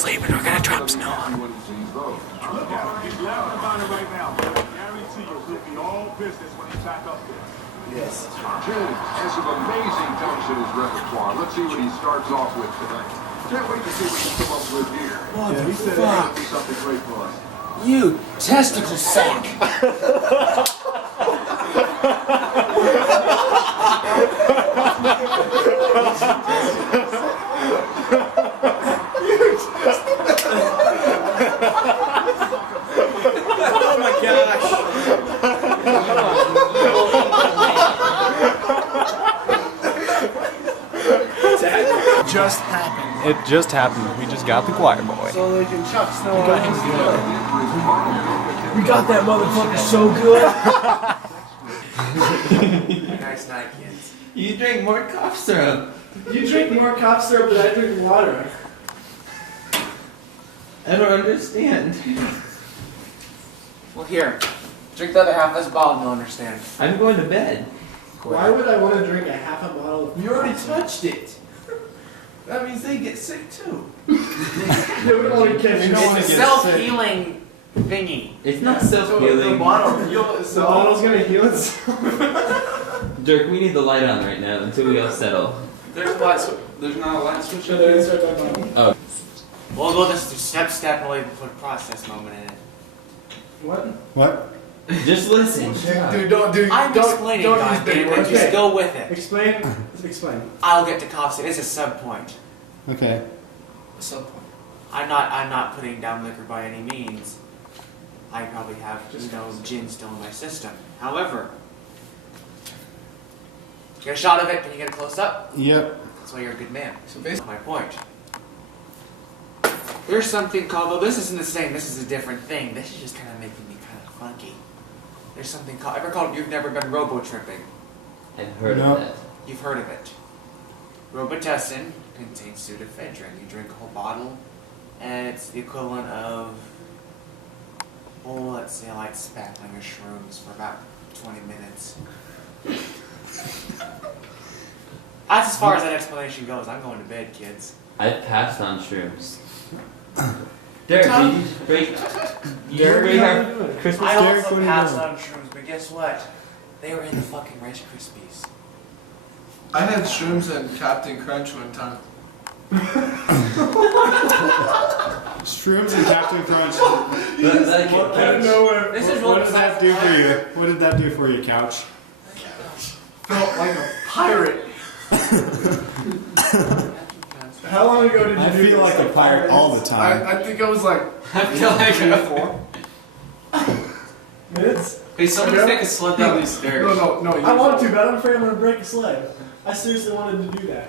asleep and we're gonna drop snow on him. Yes. James has some amazing jumps in his repertoire. Let's see what he starts off with tonight. Can't wait to see what he come up with here. What He the said fuck? it'll be something great for us. You testicle sack! Oh my gosh! Just happened. It just happened. We just got the choir boy. So they can chuck snow on his We got that motherfucker so good. Nice night, kids. You drink more cough syrup. You drink more cough syrup than I drink water. I don't understand. Well, here. Drink the other half of this bottle and you'll understand. I'm going to bed. Why would I want to drink a half a bottle of... You already touched it. That means they get sick too. You don't want to catch It's a self-healing thingy. It's not self-healing. The bottle's gonna heal itself. Dirk, we need the light on right now until we all settle. There's not a light switch up There, there. insert that bottle. Oh. We'll go this step really put a process moment in it. What? What? Just listen. Dude, don't do. I'm don't, explaining, don't use goddammit. big words. Just Okay. go with it. Explain. Explain. I'll get to cough syrup. It's a sub point. Okay. I'm not putting down liquor by any means. I probably have gin still in my system. However, get a shot of it. Can you get a close up? Yep. That's why you're a good man. So basically, my point. There's something called. Well, this isn't the same. This is a different thing. This is just kind of making me kind of funky. There's something called. You've never been robo-tripping. I've heard No. of that. You've heard of it. Robitussin contains pseudoephedrine. You drink a whole bottle, and it's the equivalent of, let's say, like spackling of shrooms for about 20 minutes. That's as far as that explanation goes. I'm going to bed, kids. I've passed on shrooms. Derek, did you break? You break our Christmas? I Derek, also what are you passed doing? on shrooms, but guess what? They were in the fucking Rice Krispies. I had shrooms and Captain Crunch one time. Shrooms and Captain Crunch. Out of nowhere. This is What what did that do for you? What did that do for you, Couch? Felt like a pirate. How long ago did you I do feel this? like a pirate all the time. I think I was like, I feel like 4. Minutes? Hey, somebody take a sled down these stairs. No. I want to, but I'm afraid I'm gonna break a sled. I seriously wanted to do that.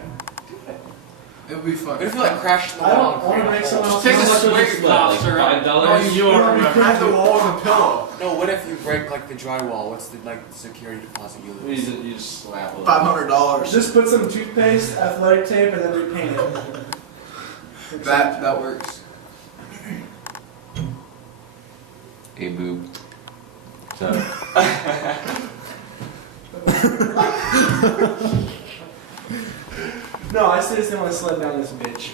It would be fun. What if you like crashed the I wall? don't want to break someone else's Take a sled. swig, cough syrup. $5? No, you are. Behind the wall with a pillow. No, what if you break like the drywall? What's the security deposit you lose? You just slap it. $500. Just put some toothpaste, athletic tape, and then repaint it. That works. Hey, boob. No, I seriously want to sled down this bitch.